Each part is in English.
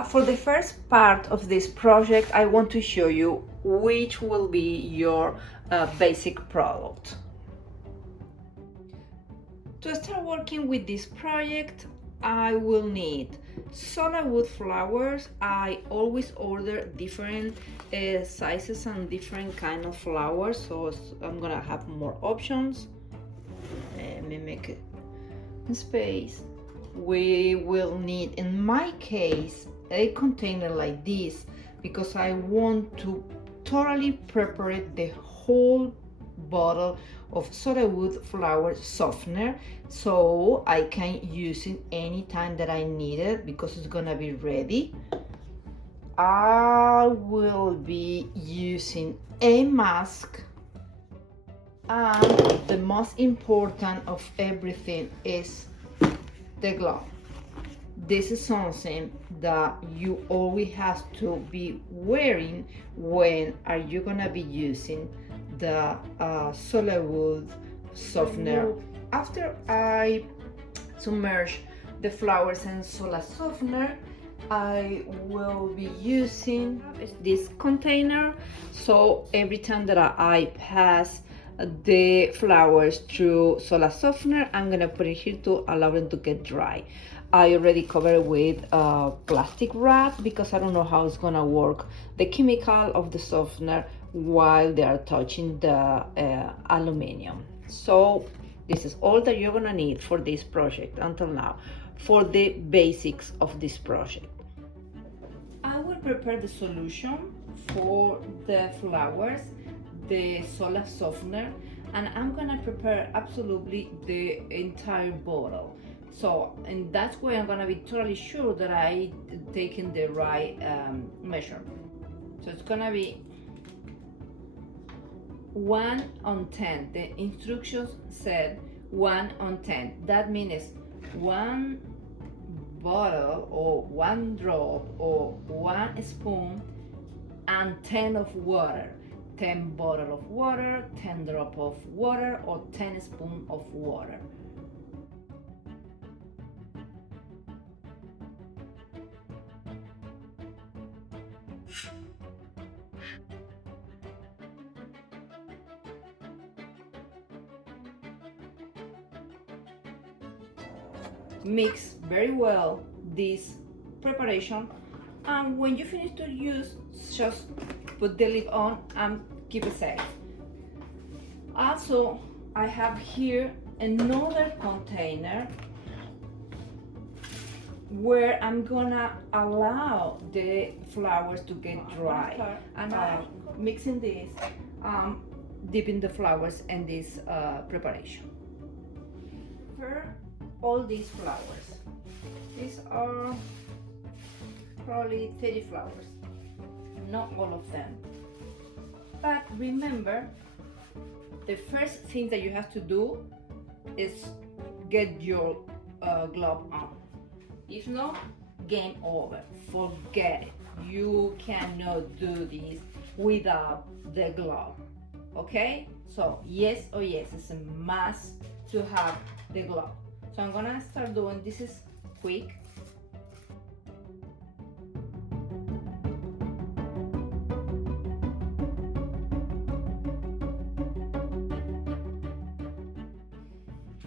For the first part of this project, I want to show you which will be your basic product. To start working with this project, I will need Sola Wood Flowers. I always order different sizes and different kind of flowers, so I'm gonna have more options. Let me make it in space. We will need, in my case, a container like this because I want to thoroughly prepare the whole bottle of Sola Wood Flower softener, so I can use it anytime that I need it because it's gonna be ready. I will be using a mask, and the most important of everything is the glove. This is something that you always have to be wearing when are you gonna be using the Sola Wood softener. After I submerge the flowers in Sola softener, I will be using this container, so every time that I pass the flowers through Sola softener, I'm gonna put it here to allow them to get dry. I already covered it with plastic wrap because I don't know how it's gonna work, the chemical of the softener, while they are touching the aluminum. So this is all that you're gonna need for this project until now, for the basics of this project. I will prepare the solution for the flowers, the Sola softener, and I'm gonna prepare absolutely the entire bottle. So, and that's why I'm gonna be totally sure that I taken the right measurement. So it's gonna be 1/10. The instructions said 1/10. That means one bottle or one drop or one spoon and 10 of water. 10 bottle of water, 10 drop of water, or 10 spoon of water. Mix very well this preparation, and when you finish to use, just put the lid on and keep it safe. Also, I have here another container where I'm gonna allow the flowers to get dry, and I'm mixing this, dipping the flowers in this preparation. For all these flowers, these are probably 30 flowers, not all of them, but remember, the first thing that you have to do is get your glove on. If not, game over, forget it. You cannot do this without the glove, okay? So yes or yes, it's a must to have the glove. So I'm gonna start doing, this is quick.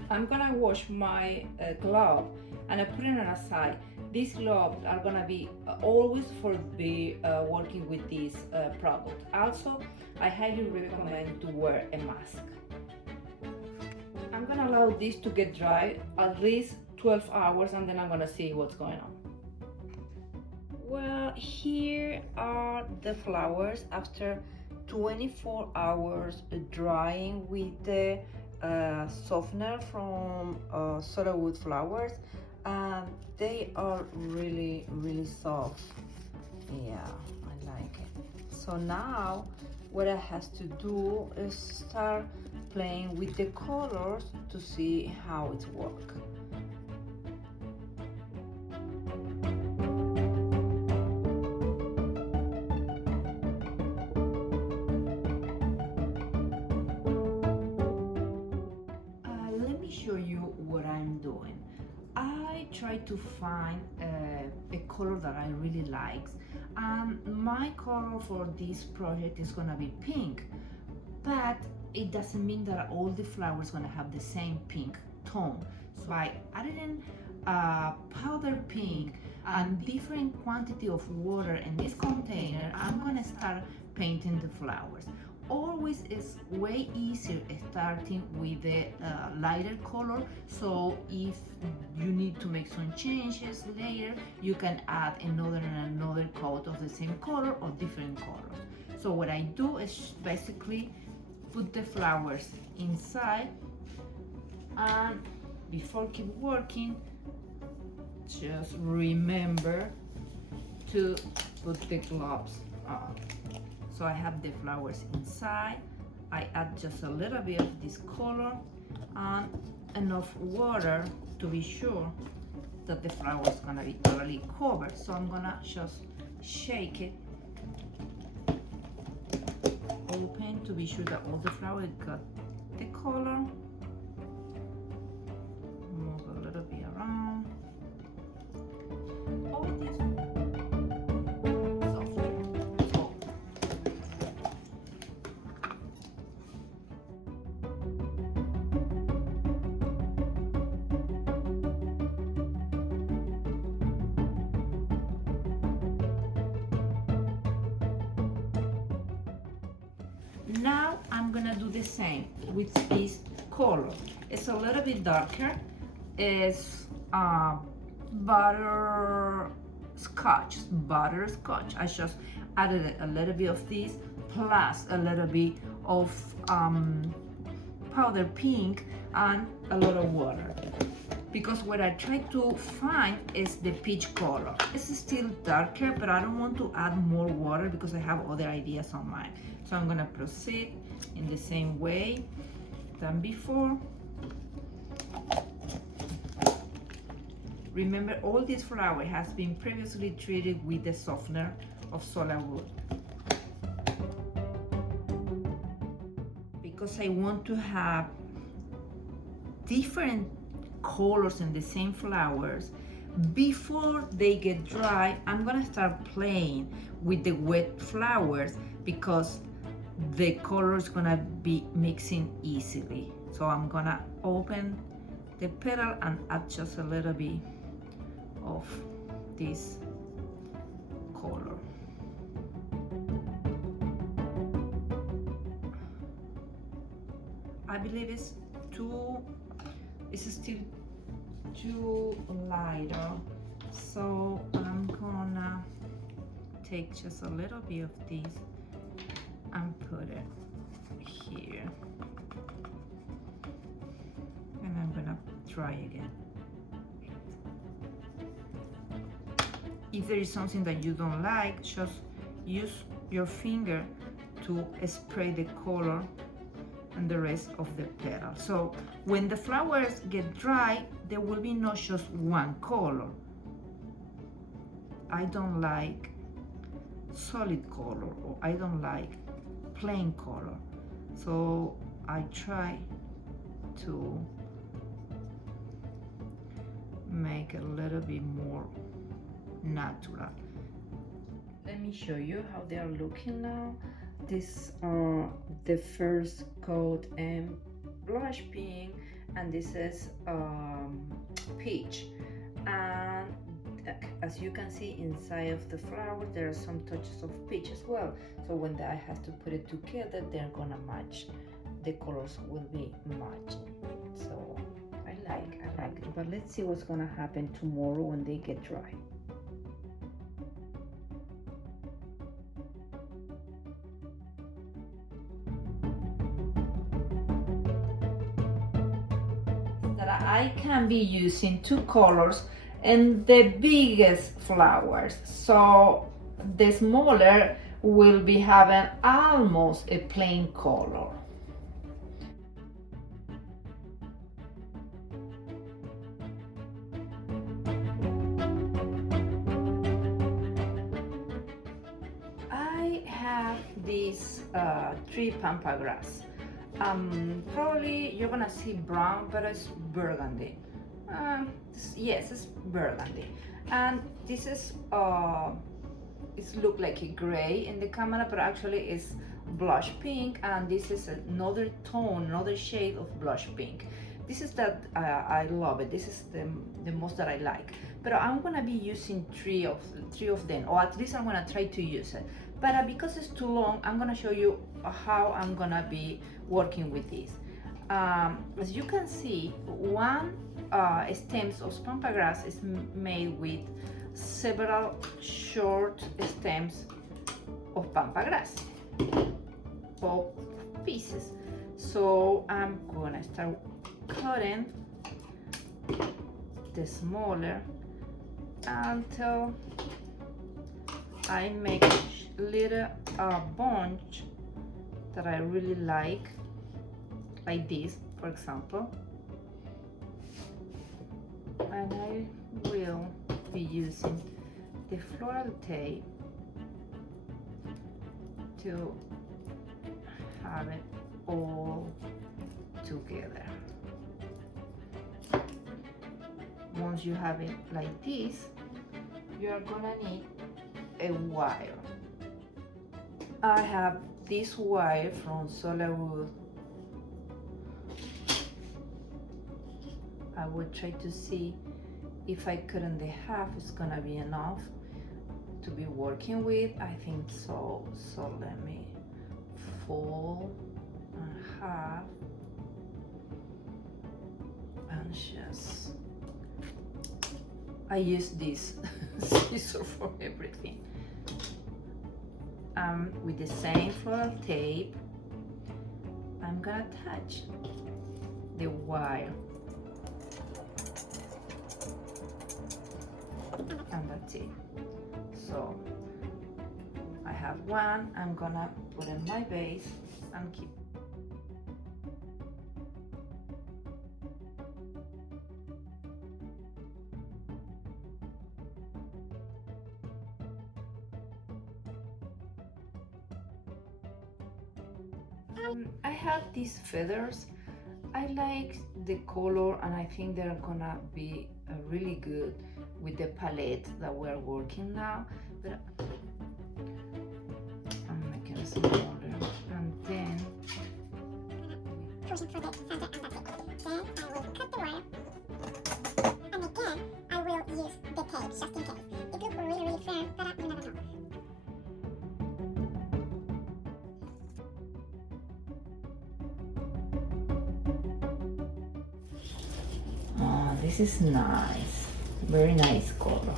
I'm gonna wash my glove and I put it on a side. These gloves are gonna be always for the working with this product. Also, I highly recommend to wear a mask. I'm gonna allow this to get dry at least 12 hours and then I'm gonna see what's going on. Well, here are the flowers after 24 hours drying with the softener from Sola Wood Flowers, and they are really soft. Yeah, I like it. So now what I have to do is start playing with the colors to see how it works. Let me show you what I'm doing. I try to find a color that I really like. My color for this project is gonna be pink, but it doesn't mean that all the flowers gonna have the same pink tone. So I added in powder pink and different quantity of water in this container. I'm gonna start painting the flowers. Always is way easier starting with the lighter color, so if you need to make some changes later, you can add another coat of the same color or different colors. So what I do is basically put the flowers inside, and before keep working, just remember to put the gloves on. So I have the flowers inside. I add just a little bit of this color and enough water to be sure that the flower is gonna be totally covered. So I'm gonna just shake it open to be sure that all the flowers got the color. Move a little bit around. All this now I'm gonna do the same with this color. It's a little bit darker. It's butterscotch. I just added a little bit of this plus a little bit of powder pink and a lot of water, because what I try to find is the peach color. It's still darker, but I don't want to add more water because I have other ideas on mine. So I'm gonna proceed in the same way than before. Remember, all this flower has been previously treated with the softener of Sola Wood, because I want to have different colors in the same flowers. Before they get dry, I'm gonna start playing with the wet flowers because the color is gonna be mixing easily. So I'm gonna open the petal and add just a little bit of this color. I believe it's still too lighter, so I'm gonna take just a little bit of this and put it here, and I'm gonna try again. If there is something that you don't like, just use your finger to spray the color and the rest of the petal. So when the flowers get dry, there will be not just one color. I don't like solid color, or I don't like plain color. So I try to make a little bit more natural. Let me show you how they are looking now. These are the first coat in blush pink, and this is peach. And as you can see, inside of the flower there are some touches of peach as well. So when I have to put it together, they're gonna match. The colors will be matching. So I like it. But let's see what's gonna happen tomorrow when they get dry. I can be using two colors and the biggest flowers, so the smaller will be having almost a plain color. I have this tree pampa grass. Probably you're gonna see brown, but it's burgundy. Yes, it's burgundy. And this is it look like a gray in the camera, but actually it's blush pink, and this is another tone, another shade of blush pink. This is that I love it. This is the most that I like. But I'm gonna be using three of them, or at least I'm gonna try to use it. But because it's too long, I'm gonna show you how I'm gonna be working with this. As you can see, one stems of pampas is made with several short stems of pampas of pieces. So I'm gonna start cutting the smaller until I make a little bunch that I really like this, for example. And I will be using the floral tape to have it all together. Once you have it like this, you are gonna need a wire. I have this wire from Sola Wood. I will try to see if I cut in the half it's gonna be enough to be working with. I think so. So let me fold and half and just I use this scissor for everything. With the same floral tape, I'm gonna attach the wire, and that's it. So I have one. I'm gonna put in my base and keep. I have these feathers. I like the color, and I think they're gonna be really good with the palette that we're working now. But I'm making it smaller, and then push it for the center, and that's it. Then I will cut the wire, and again I will use the tape just in case. It looks really firm, but you never know. this is nice, very nice color.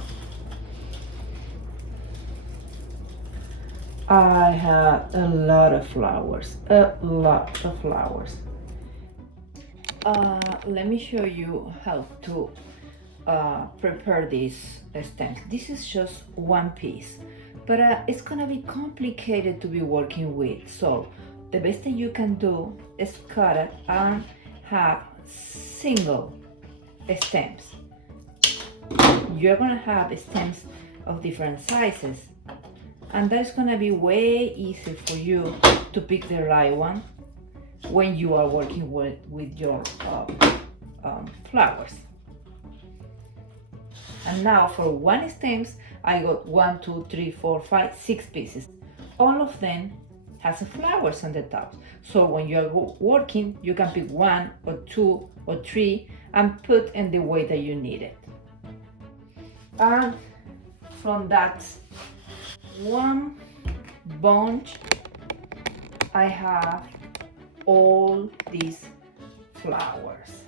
I have a lot of flowers, let me show you how to prepare this stem. This is just one piece, but it's gonna be complicated to be working with. So the best thing you can do is cut it and have single stems. You're gonna have stems of different sizes, and that's gonna be way easier for you to pick the right one when you are working with your flowers. And now for one stems, I got 1, 2, 3, 4, 5, 6 pieces. All of them has flowers on the top. So when you're working, you can pick 1 or 2 or 3 and put in the way that you need it. And from that one bunch, I have all these flowers.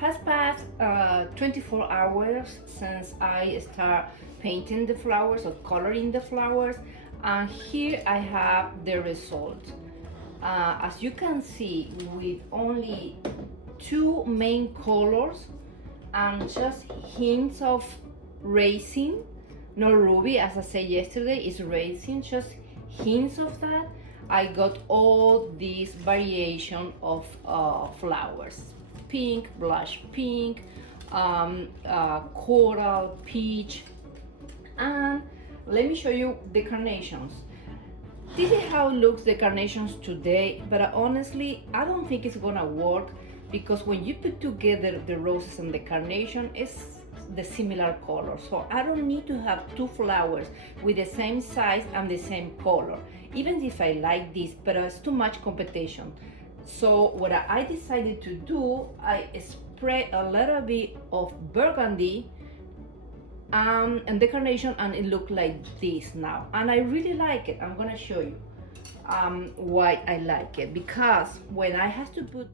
Has passed 24 hours since I start painting the flowers or coloring the flowers, and here I have the result. As you can see, with only two main colors and just hints of racing, not ruby, as I said yesterday, it's racing, just hints of that. I got all these variation of flowers: pink, blush pink, coral, peach, and let me show you the carnations. This is how it looks, the carnations today, but honestly I don't think it's gonna work, because when you put together the roses and the carnation, it's the similar color, so I don't need to have two flowers with the same size and the same color, even if I like this, but it's too much competition. So what I decided to do, I spray a little bit of burgundy and the carnation, and it looked like this now, and I really like it. I'm gonna show you why I like it, because when I have to put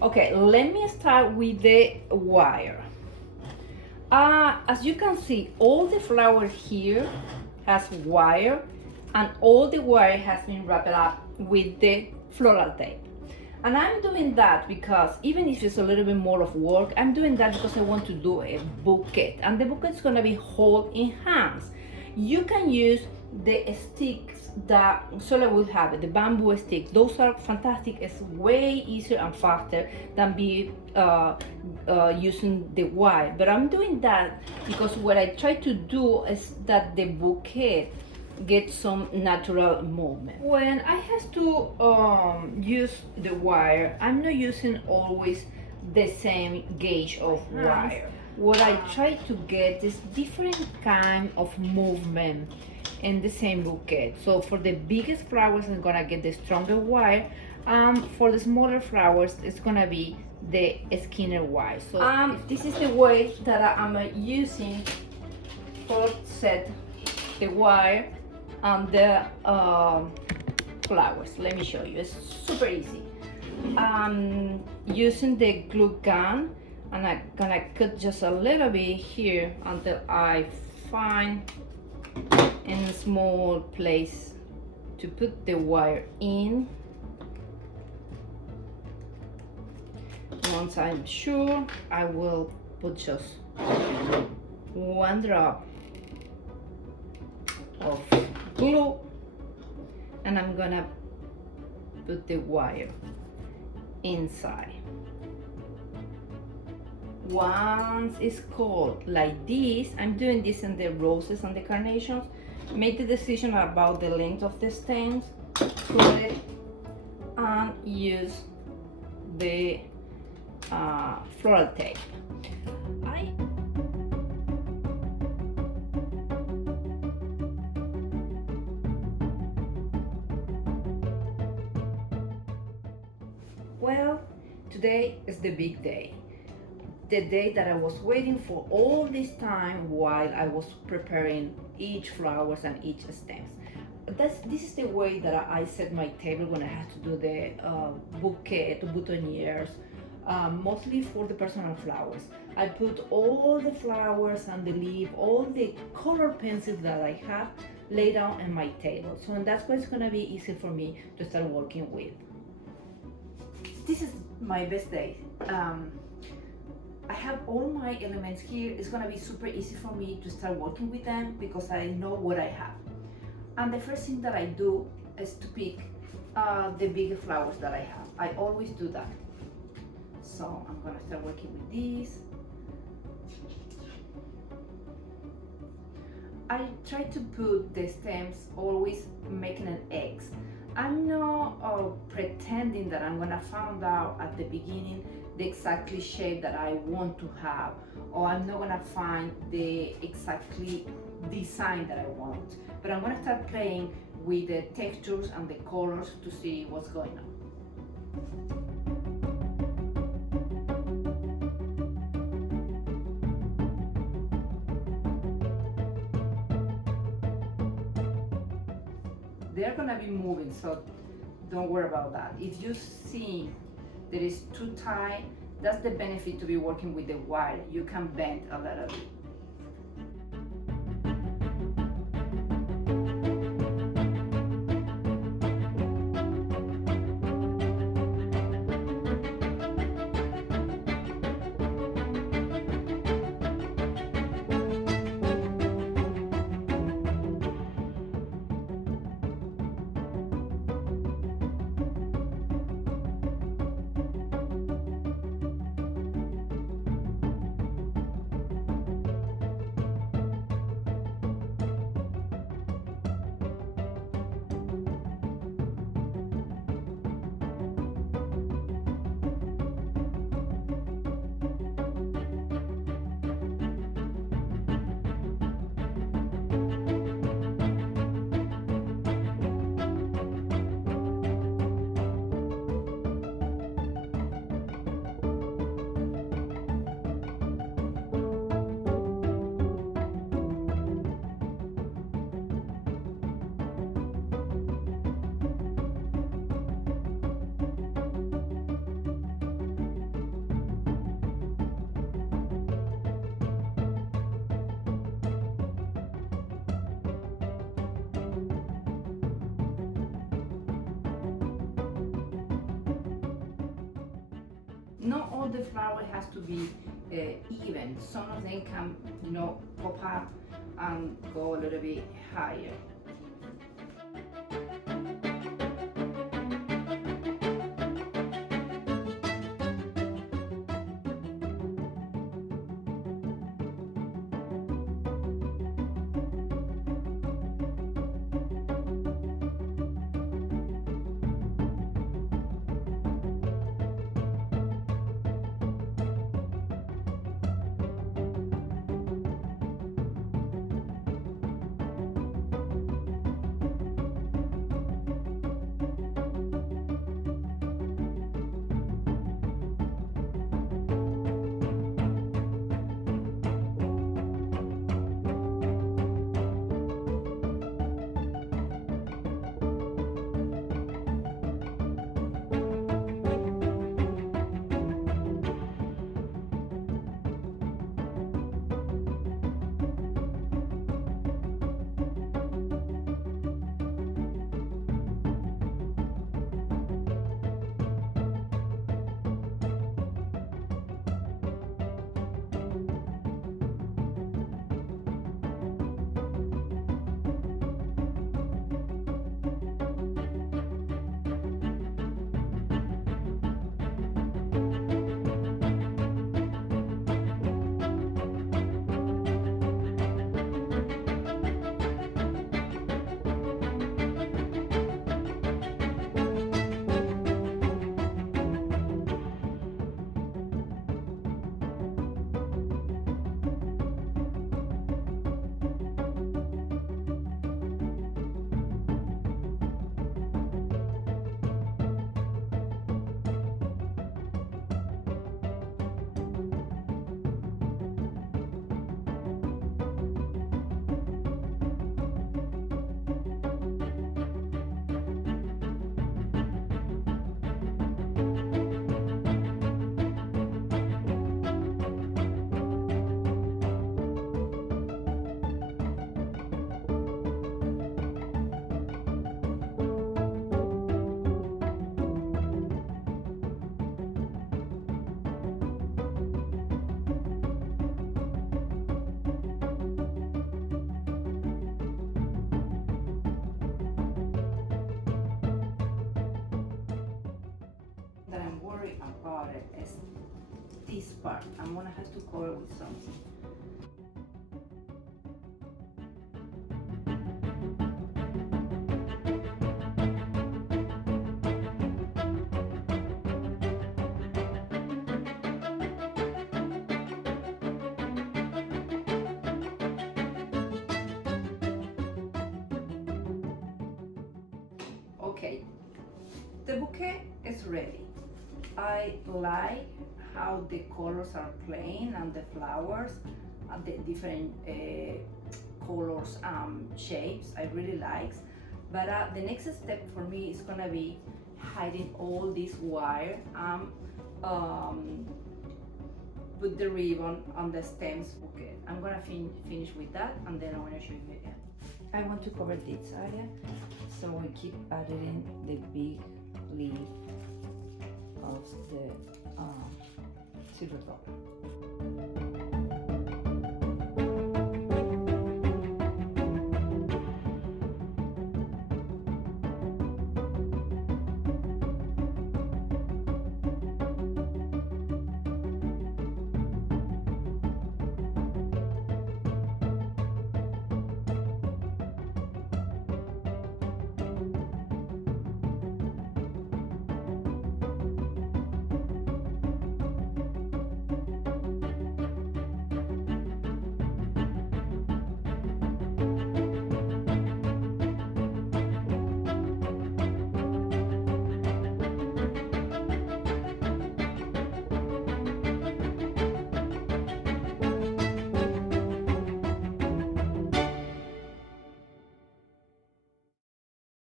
okay, let me start with the wire. As you can see, all the flower here has wire, and all the wire has been wrapped up with the floral tape. And I'm doing that because even if it's a little bit more of work, I'm doing that because I want to do a bouquet, and the bouquet is going to be held in hands. You can use the sticks that Sola Wood have, the bamboo sticks. Those are fantastic. It's way easier and faster than be using the wire. But I'm doing that because what I try to do is that the bouquet get some natural movement. When I have to use the wire, I'm not using always the same gauge of wire. What I try to get is different kind of movement in the same bouquet. So for the biggest flowers, I'm gonna get the stronger wire. For the smaller flowers, it's gonna be the skinner wire. So this is the way that I'm using for set the wire and the flowers. Let me show you. It's super easy. Using the glue gun, and I'm gonna cut just a little bit here until I find in a small place to put the wire in. Once I'm sure, I will put just one drop of glue, and I'm gonna put the wire inside. Once it's cold like this, I'm doing this in the roses and the carnations. Make the decision about the length of the stems, put it, and use the floral tape. Well, today is the big day. The day that I was waiting for all this time while I was preparing each flowers and each stems. This is the way that I set my table when I have to do the bouquet, boutonnieres, mostly for the personal flowers. I put all the flowers and the leaf, all the color pencils that I have laid out on my table. So that's why it's gonna be easy for me to start working with. this is my best day. I have all my elements here. It's gonna be super easy for me to start working with them because I know what I have. And the first thing that I do is to pick the bigger flowers that I have. I always do that. So I'm gonna start working with these. I try to put the stems always making an X. I'm not pretending that I'm gonna find out at the beginning the exactly shape that I want to have, or I'm not gonna find the exactly design that I want, but I'm gonna start playing with the textures and the colors to see what's going on. They're gonna be moving, so don't worry about that. If you see that it's too tight, that's the benefit to be working with the wire. You can bend a little bit. Not all the flower has to be even. Some of them can, pop up and go a little bit higher. this part. I'm gonna have to cover with something. Okay, the bouquet is ready. I like how the colors are playing and the flowers and the different colors, shapes. I really like. But the next step for me is gonna be hiding all this wire and put the ribbon on the stems bouquet. I'm gonna finish with that, and then I'm gonna show you again. I want to cover this area, so we keep adding the big leaf of the silver dollar.